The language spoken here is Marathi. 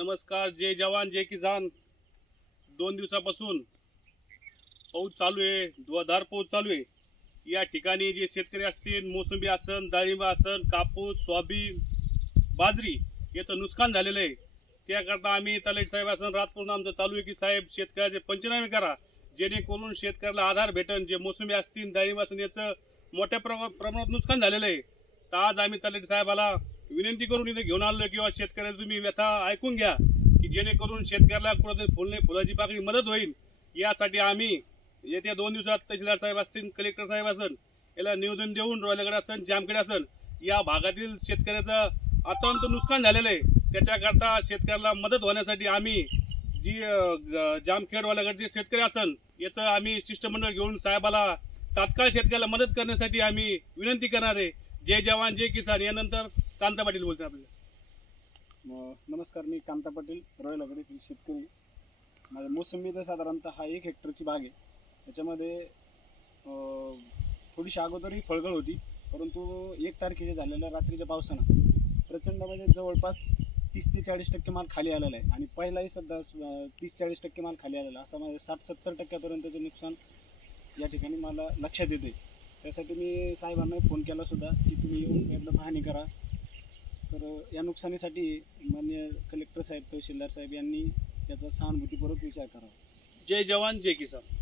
नमस्कार जय जवान जय किसान. दोन दिवसापासून पाऊस चालू आहे धुवाधार पाऊस चालू आहे. या ठिकाणी जे शेतकरी असतील मोसंबी असन डाळिंब असन कापूस सोयाबीन बाजरी याचं नुकसान झालेलं आहे. त्याकरता आम्ही तलाठी साहेब असन रातपूर्ण आमचं चालू आहे की साहेब शेतकऱ्याचे पंचनामे करा. जेणेकरून शेतकऱ्याला आधार भेटन जे मोसंबी असतील डाळिंब असेल याचं मोठ्या प्रमा प्रमाणात नुकसान झालेलं आहे. तर आज आम्ही तलाठी साहेबाला विनंती करून इथे घेऊन आलो किंवा शेतकऱ्याला तुम्ही व्यथा ऐकून घ्या की जेणेकरून शेतकऱ्याला कुठं फुलणे फुलाची पाकळी मदत होईल. यासाठी आम्ही येत्या दोन दिवसात तहसीलदार साहेब असतील कलेक्टर साहेब असन याला निवेदन देऊन रॉयलगड असन जामखेड असन या भागातील शेतकऱ्याचं अत्यंत नुकसान झालेलं आहे. त्याच्याकरता शेतकऱ्याला मदत होण्यासाठी आम्ही जी जामखेड ग- जामखेडवाल्याकडचे शेतकरी असन याचं आम्ही शिष्टमंडळ घेऊन साहेबाला तात्काळ शेतकऱ्याला मदत करण्यासाठी आम्ही विनंती करणार आहे. जय जवान जय किसान. यानंतर कांता पाटील बोलतात आपल्याला. नमस्कार मी कांता पाटील रॉयल अगडीतील शेतकरी. माझ्या मोसंबी तर साधारणतः हा एक हेक्टरची बाग आहे. त्याच्यामध्ये थोडीशी थोडीशी अगोदरही फळगळ होती परंतु एक तारखेच्या झालेल्या रात्रीच्या पावसानं प्रचंड म्हणजे जवळपास तीस ते चाळीस टक्के माल खाली आलेला आहे. आणि पहिलाही सध्या तीस चाळीस टक्के माल खाली आलेला असा माझ्या म्हणजे साठ सत्तर टक्क्यापर्यंतचं नुकसान या ठिकाणी मला लक्षात येते त्यासाठी मी साहेबांना फोन केला सुद्धा की तुम्ही येऊन एकदा पाहणी करा. तर या नुकसानीसाठी मान्य कलेक्टर साहेब तहसीलदार साहेब यांनी याचा सहानुभूतीपूर्वक विचार करावा. जय जवान जय किसान.